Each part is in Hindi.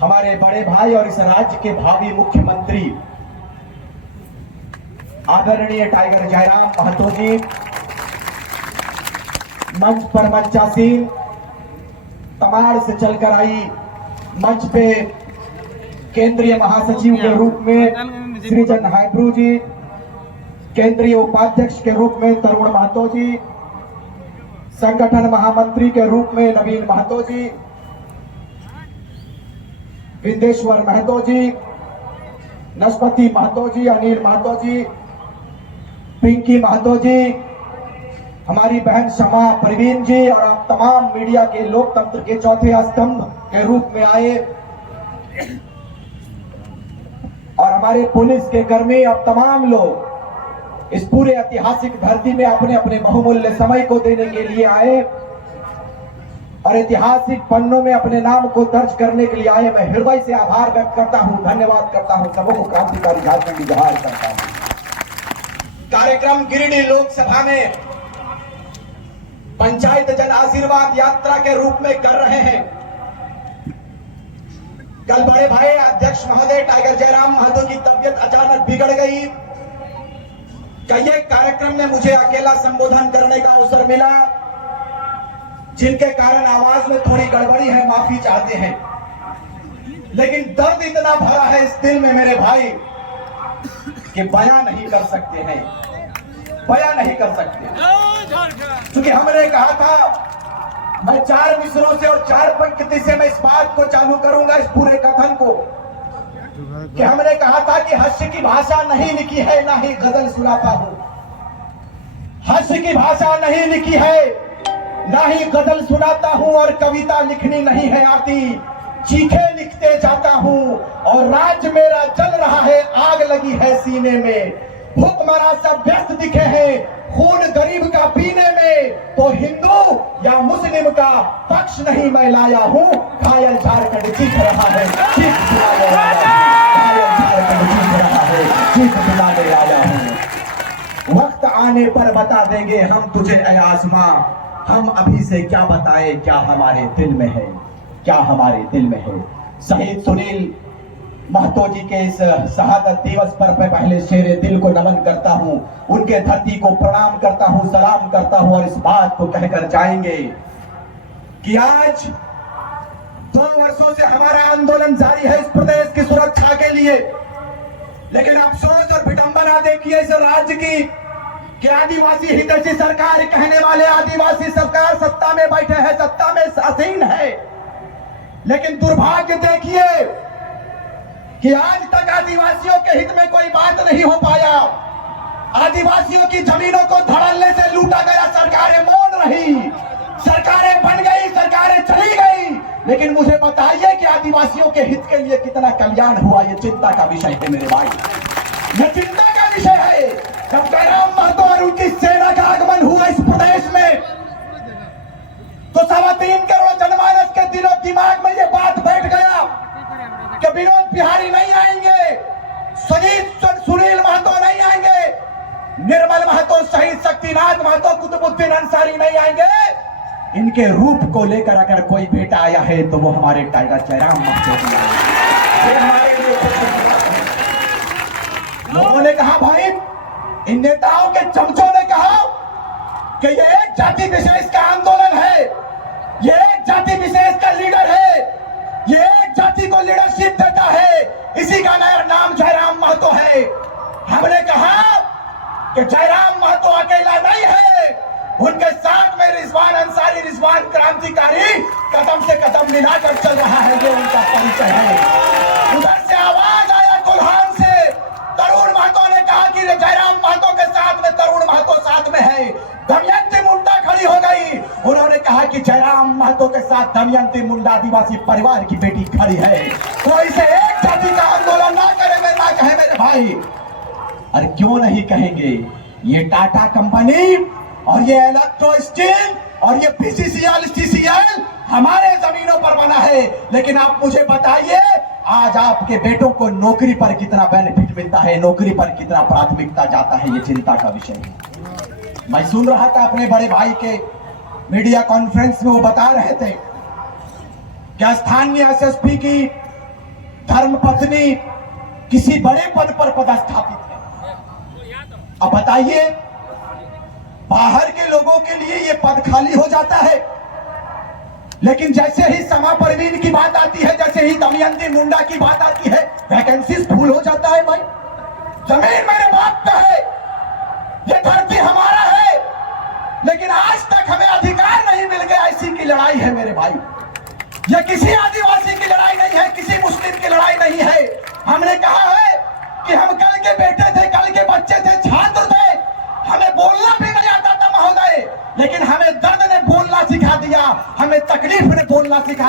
हमारे बड़े भाई और इस राज्य के भावी मुख्यमंत्री आदरणीय टाइगर जयराम महतो जी मंच पर मंचासीन, तमाड़ से चलकर आई मंच पे केंद्रीय महासचिव के रूप में सृजन हाइब्रू जी, केंद्रीय उपाध्यक्ष के रूप में तरुण महतो जी, संगठन महामंत्री के रूप में नवीन महतो जी, विंदेश्वर महतो जी, नस्पति महतो जी, अनिल महतो जी, पिंकी महतो जी, हमारी बहन शमा परवीन जी और आप तमाम मीडिया के लोकतंत्र के चौथे स्तंभ के रूप में आए और हमारे पुलिस के कर्मी और तमाम लोग इस पूरे ऐतिहासिक धरती में अपने अपने बहुमूल्य समय को देने के लिए आए और ऐतिहासिक पन्नों में अपने नाम को दर्ज करने के लिए आए। मैं हृदय से आभार व्यक्त करता हूं, धन्यवाद करता हूं, सबको क्रांतिकारी झारखंड की जोहार करता हूं। कार्यक्रम गिरिडीह लोकसभा में पंचायत जन आशीर्वाद यात्रा के रूप में कर रहे हैं। कल बड़े भाई अध्यक्ष महोदय टाइगर जयराम महतो की तबीयत अचानक बिगड़ गई। कई कार्यक्रम में मुझे अकेला संबोधन करने का अवसर मिला, जिनके कारण आवाज में थोड़ी गड़बड़ी है, माफी चाहते हैं। लेकिन दर्द इतना भरा है इस दिल में मेरे भाई कि बयां नहीं कर सकते हैं, बयां नहीं कर सकते। क्योंकि हमने कहा था, मैं 4 मिसरों से और 4 पंक्ति से मैं इस बात को चालू करूंगा, इस पूरे कथन को, कि हमने कहा था कि हास्य की भाषा नहीं लिखी है, ना ही गजल सुनाता हूं। हास्य की भाषा नहीं लिखी है, ना ही गजल सुनाता हूं और कविता लिखनी नहीं है आती। चीखे लिखते जाता हूं और राज मेरा चल रहा है, आग लगी है सीने में। भूखमरा सब व्यस्त दिखे हैं खून गरीब का पीने में, तो हिंदू या मुस्लिम का पक्ष नहीं मैं लाया हूं। घायल झारखंड चीख रहा है, चीख दिलाने आया हूं। घायल झारखंड चीख रहा है, चीख दिलाने आया हूं। वक्त आने पर बता देंगे हम तुझे ऐ आसमां, हम अभी से क्या बताएं क्या हमारे दिल में है, क्या हमारे दिल में है। शहीद सुनील महतो जी के इस शहादत दिवस पर मैं पहले शेरे दिल को नमन करता हूं, उनके धरती को प्रणाम करता हूं, सलाम करता हूं और इस बात को कहकर जाएंगे कि आज 2 वर्षों से हमारा आंदोलन जारी है इस प्रदेश की सुरक्षा के लिए। लेकिन अफसोस और विडंबना देखिए इस राज्य की कि आदिवासी हितैषी सरकार कहने वाले आदिवासी सरकार सत्ता में बैठे हैं, सत्ता में आसीन है। लेकिन दुर्भाग्य देखिए कि आज तक आदिवासियों के हित में कोई बात नहीं हो पाया। आदिवासियों की जमीनों को धड़ल्ले से लूटा गया, सरकारें मौन रही, सरकारें बन गई, सरकारें चली गई। लेकिन मुझे बताइए कि आदिवासियों के हित के लिए कितना कल्याण हुआ, ये चिंता का विषय है मेरे भाई, ये चिंता का विषय है। जब जयराम महतो और उनकी सेना का आगमन हुआ इस प्रदेश में, तो 3.25 करोड़ जनमानस के दिलो दिमाग में ये बात बैठ गया कि विनोद बिहारी नहीं आएंगे, सुनील महतो नहीं आएंगे, निर्मल महतो, शहीद शक्तिनाथ महतो, कुतुबुद्दीन अंसारी नहीं आएंगे। इनके रूप को लेकर अगर कोई बेटा आया है तो वो हमारे टाइगर जयराम महतो जी हैं। लोगों ने कहा, भाई इन नेताओं के चमचों ने कहा कि ये एक जाति विशेष का आंदोलन है, ये एक जाति विशेष का लीडर है, ये एक जाति को लीडरशिप देता है, इसी का नाम जयराम महतो है। हमने कहा कि जयराम महतो अकेला नहीं है, उनके साथ में रिजवान अंसारी, रिजवान क्रांतिकारी कदम से कदम मिलाकर चल रहा है, ये उनका परिचय है। उधर से आवाज आया कोल्हान से, तरुण महतो ने कहा कि जयराम महतो के साथ में तरुण महतो साथ में है। दमयंती मुंडा खड़ी हो गई, उन्होंने कहा कि जयराम महतो के साथ दमयंती मुंडा आदिवासी परिवार की बेटी खड़ी है। तो इसे एक जाति का आंदोलन ना करे, ना कहे मेरे भाई। अरे क्यों नहीं कहेंगे, ये टाटा कंपनी और ये इलेक्ट्रो स्टील और ये बीसीसीएल सीसीएल हमारे जमीनों पर बना है। लेकिन आप मुझे बताइए, आज आपके बेटों को नौकरी पर कितना बेनिफिट मिलता है, नौकरी पर कितना प्राथमिकता जाता है, ये चिंता का विषय है। मैं सुन रहा था अपने बड़े भाई के मीडिया कॉन्फ्रेंस में, वो बता रहे थे कि स्थानीय एसएसपी की धर्मपत्नी किसी बड़े पद पर पदस्थापित है। अब बताइए, बाहर के लोगों के लिए ये पद खाली हो जाता है, लेकिन जैसे ही समा परवीन की बात आती है, जैसे ही दमयंती मुंडा की बात आती है, वैकेंसीज फुल हो जाता है। भाई, जमीन मेरे बाप का है, ये धरती हमारा है, लेकिन आज तक हमें अधिकार नहीं मिल गया। इसी की लड़ाई है मेरे भाई, ये किसी आदिवासी की लड़ाई नहीं है, किसी मुस्लिम की लड़ाई नहीं है। हमने कहा है कि हम कल के बेटे थे, कल के बच्चे थे, छात्र थे, हमें बोलना भी नहीं आता था महोदय, लेकिन हमें दर्द ने बोलना सिखा दिया, हमें तकलीफ ने बोलना सिखा।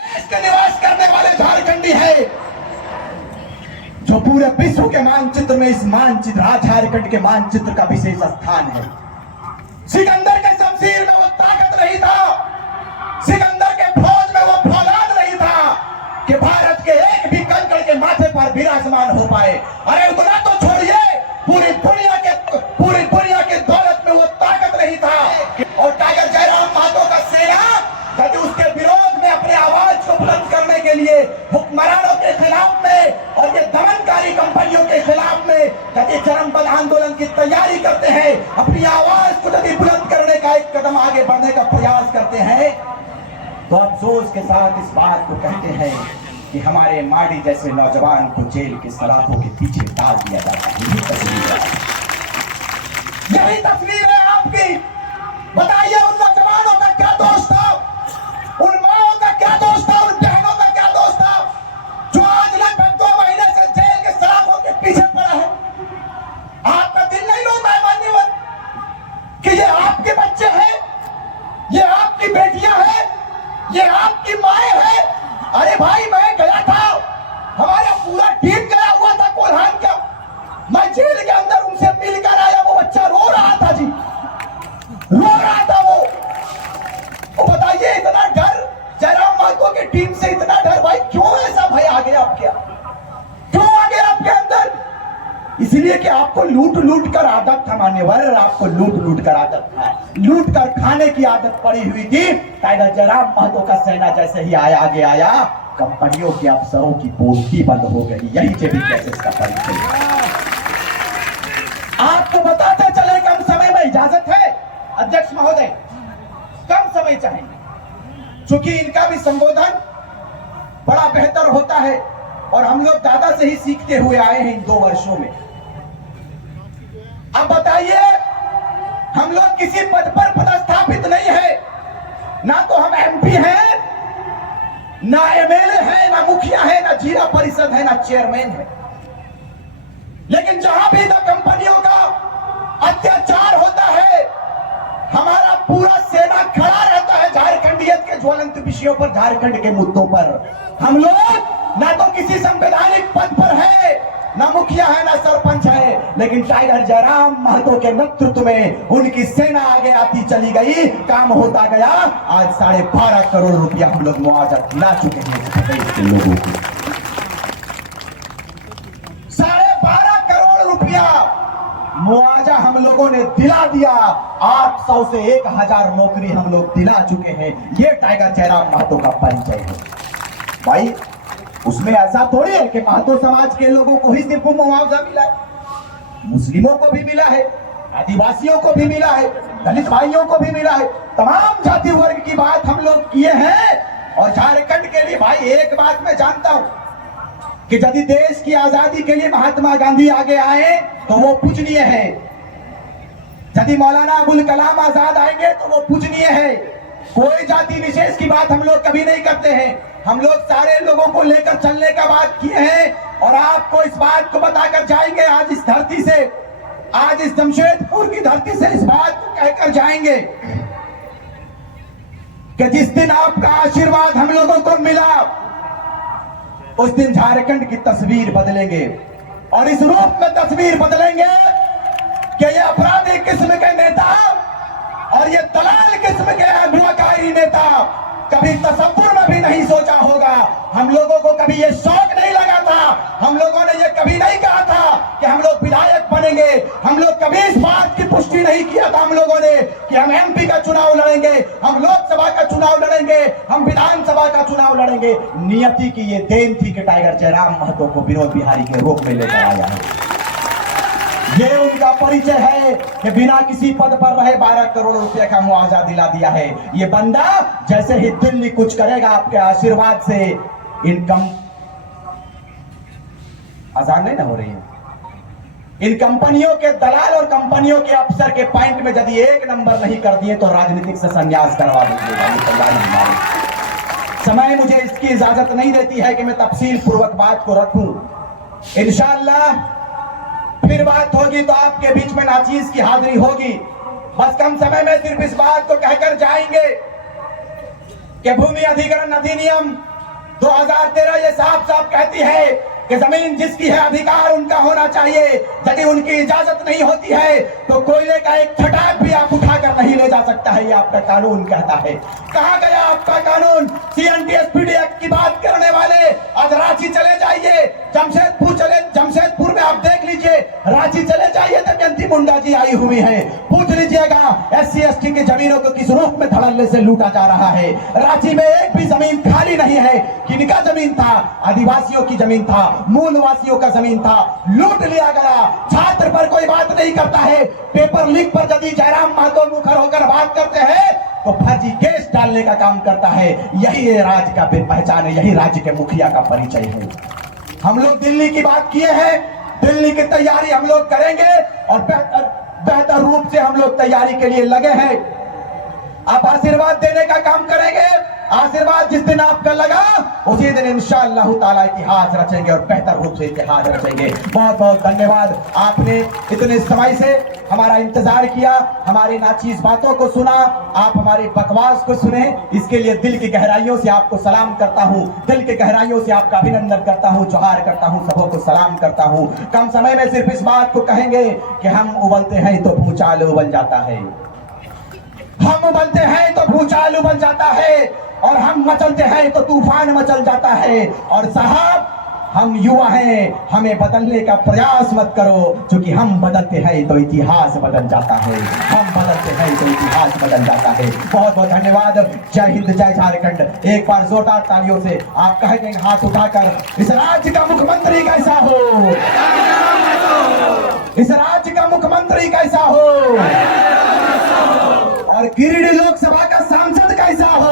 देश में निवास करने वाले झारखंडी है, जो पूरे विश्व के मानचित्र में इस मानचित्र झारखंड के मानचित्र का विशेष स्थान है। सिकंदर के शमशीर में वो ताकत नहीं था, सिकंदर के फौज में वो फौलाद नहीं था कि भारत के एक भी कंकड़ के माथे पर विराजमान हो पाए। अरे उतना तो छोड़िए, पूरी दुनिया के दौलत में वो ताकत नहीं था। और टाइगर जयराम महतो का सेना यदि उसके विरोध में अपने आवाज को बुलंद करने के लिए हुक्मरानों के खिलाफ में और ये दमनकारी कंपनियों के खिलाफ में यदि चरमपंथ आंदोलन की तैयारी करते हैं, अपनी आवाज को यदि बुलंद करने का एक कदम आगे बढ़ने का प्रयास करते हैं, तो अफसोस के साथ इस बात को कहते हैं कि हमारे माड़ी जैसे नौजवान को जेल के सलाखों के पीछे डाल दिया जाता है। यही तस्वीर है आपकी। बताइए उन नौजवानों का क्या दोष था, उन माओं का क्या दोष था, उन बहनों का क्या दोष था जो आज लगभग 2 महीने से जेल के सलाखों के पीछे पड़ा है। आपका दिल नहीं रोता है मान्यवर कि ये आपके बच्चे हैं, ये आपकी बेटियां हैं, ये आपकी माएं हैं। अरे भाई मैं गया था, हमारा पूरा टीम गया हुआ था कोल्हान का, मैं जेल के अंदर उनसे मिलकर आया। वो बच्चा रो रहा था जी, रो रहा था वो बताइए इतना डर जयराम महतो की टीम से, इतना डर भाई क्यों ऐसा भय आ गया आपके, क्यों आ गया आपके अंदर? इसलिए कि आपको लूट कर आदत था मान्यवर, आपको लूट कर आदत था, लूट कर खाने की आदत पड़ी हुई थी। टाइगर जयराम महतो का सेना जैसे ही आगे आया, कंपनियों के अफसरों की बोलती बंद हो गई। यही जेबी केसेस का परिचय। आपको बताते चले, कम समय में इजाजत है अध्यक्ष महोदय, कम समय चाहेंगे, क्योंकि इनका भी संबोधन बड़ा बेहतर होता है और हम लोग दादा से ही सीखते हुए आए हैं इन 2 वर्षों में। अब बताइए, हम लोग किसी पद पर पदस्थापित नहीं है, ना तो हम एमपी हैं, ना एमएलए हैं, ना मुखिया है, ना जिला परिषद है, ना चेयरमैन है। लेकिन जहां भी कंपनियों का अत्याचार होता है, हमारा पूरा सेना खड़ा रहता है झारखंडियत के ज्वलंत विषयों पर, झारखंड के मुद्दों पर। हम लोग ना तो किसी संवैधानिक पद पर है, ना मुखिया है, ना सरपंच है, लेकिन टाइगर जयराम महतो के नेतृत्व में उनकी सेना आगे आती चली गई, काम होता गया। आज 12.5 करोड़ रुपया हम लोग मुआवजा दिला चुके हैं प्रदेश के लोगों को। 12.5 करोड़ रुपया मुआवजा हम लोगों ने दिला दिया। 800 से 1000 नौकरी हम लोग दिला चुके हैं। ये टाइगर जयराम महतो का परिचय है भाई। उसमें ऐसा थोड़ी है कि महतो समाज के लोगों को ही सिर्फ मुआवजा मिला है, मुस्लिमों को भी मिला है, आदिवासियों को भी मिला है, दलित भाइयों को भी मिला है। तमाम जाति वर्ग की बात हम लोग किए हैं। और झारखंड के लिए भाई एक बात मैं जानता हूं कि यदि देश की आजादी के लिए महात्मा गांधी आगे आए तो वो पूजनीय है, यदि मौलाना अबुल कलाम आजाद आएंगे तो वो पूजनीय है। कोई जाति विशेष की बात हम लोग कभी नहीं करते हैं। हम लोग सारे लोगों को लेकर चलने का बात किए हैं और आपको इस बात को बताकर जाएंगे। आज इस धरती से, आज इस जमशेदपुर की धरती से इस बात को कहकर जाएंगे कि जिस दिन आपका आशीर्वाद हम लोगों को मिला, उस दिन झारखंड की तस्वीर बदलेंगे। और इस रूप में तस्वीर बदलेंगे कि ये अपराधी किस्म के नेता और ये दलाल किस्म के अगुवाकारी नेता कभी तसव्वुर में भी नहीं सोचा होगा। हम लोगों को कभी ये शौक नहीं लगा था, हम लोगों ने ये कभी नहीं कहा था कि हम लोग विधायक बनेंगे। हम लोग कभी इस बात की पुष्टि नहीं किया था हम लोगों ने कि हम एमपी का चुनाव लड़ेंगे, हम लोकसभा का चुनाव लड़ेंगे, हम विधानसभा का चुनाव लड़ेंगे। नियति की ये देन थी कि टाइगर जयराम महतो को विनोद बिहारी के रूप में लेकर आया है। ये उनका परिचय है कि बिना किसी पद पर रहे 12 करोड़ रुपए का मुआवजा दिला दिया है। ये बंदा जैसे ही दिल्ली कुछ करेगा आपके आशीर्वाद से, इनकम आसान नहीं ना हो रही है। इन कंपनियों के दलाल और कंपनियों के अफसर के पॉइंट में यदि 1 नंबर नहीं कर दिए तो राजनीतिक से संन्यास करवा देंगे। समय मुझे इसकी इजाजत नहीं देती है कि मैं तफसील पूर्वक बात को रखूं। इंशाअल्लाह फिर बात होगी तो आपके बीच में नाचीज की हाजिरी होगी। बस कम समय में सिर्फ इस बात को कहकर जाएंगे कि भूमि अधिग्रहण अधिनियम 2013 ये साफ साफ कहती है कि जमीन जिसकी है अधिकार उनका होना चाहिए। यदि उनकी इजाजत नहीं होती है तो कोयले का एक छटाक भी आप उठाकर नहीं ले जा सकता है, ये आपका कानून कहता है। कहां गया आपका कानून? CNT-SPD एक्ट की बात करने वाले आज रांची चले जाइए, जमशेदपुर में आप देख लीजिए, रांची चले जाइए, दमयंती मुंडा जी आई हुई है, पूछ लीजिएगा SC-ST की जमीनों को किस रूप में धड़ल्ले से लूटा जा रहा है। रांची में एक भी जमीन खाली नहीं है। किनका जमीन था? आदिवासियों की जमीन था, मूलवासियों का जमीन था, लूट लिया गया। छात्र पर कोई बात नहीं करता है, पेपर लीक पर यदि जयराम महतो मुखर होकर बात करते हैं तो फर्जी केस डालने का काम करता है। यही ये राज्य का पहचान है, यही राज्य के मुखिया का परिचय है। हम लोग दिल्ली की बात किए हैं, दिल्ली की तैयारी हम लोग करेंगे और बेहतर रूप से हम लोग तैयारी के लिए लगे हैं। आप आशीर्वाद देने का काम करेंगे। आशीर्वाद जिस दिन आपका लगा उसी दिन इंशाअल्लाह ताला इतिहास रचेंगे और बेहतर रूप से इतिहास रचेंगे। बहुत बहुत धन्यवाद, आपने इतने समय से हमारा इंतजार किया, हमारी नाचीज बातों को सुना, आप हमारी बकवास को सुने, इसके लिए दिल की गहराइयों से आपको सलाम करता हूं, दिल की गहराइयों से आपका अभिनंदन करता हूं, जोहार करता हूं, सबों को सलाम करता हूं। कम समय में सिर्फ इस बात को कहेंगे कि हम उबलते हैं तो भूचाल उबल जाता है, हम उबलते हैं तो भूचाल उबल जाता है, और हम मचलते हैं तो तूफान मचल जाता है। और साहब हम युवा हैं, हमें बदलने का प्रयास मत करो, क्योंकि हम बदलते हैं तो इतिहास बदल जाता है, हम बदलते हैं तो इतिहास बदल जाता है। बहुत बहुत धन्यवाद। जय हिंद, जय झारखंड। एक बार जोरदार तालियों से आप कह देंगे हाथ उठाकर, इस राज्य का मुख्यमंत्री कैसा हो, इस राज्य का मुख्यमंत्री कैसा हो, और गिरिडीह लोकसभा का सांसद कैसा हो।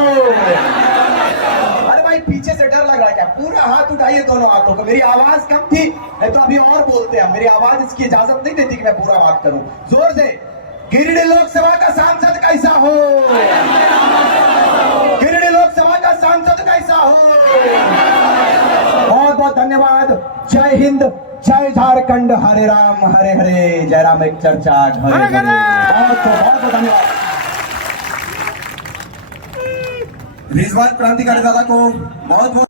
अरे भाई पीछे से डर लग रहा है क्या? पूरा हाथ उठाइए, दोनों हाथों को। मेरी आवाज कम थी, नहीं तो अभी और बोलते हैं। मेरी आवाज इसकी इजाजत नहीं देती कि मैं पूरा बात करूं। जोर से, गिरिडीह लोकसभा का सांसद कैसा हो, गिरिडीह लोकसभा का सांसद कैसा हो। बहुत बहुत धन्यवाद। जय हिंद, जय झारखंड। हरे राम हरे हरे, जय राम एक चर्चा घरे घरे। बहुत बहुत धन्यवाद। रिजवान क्रांतिकारी दादा को बहुत बहुत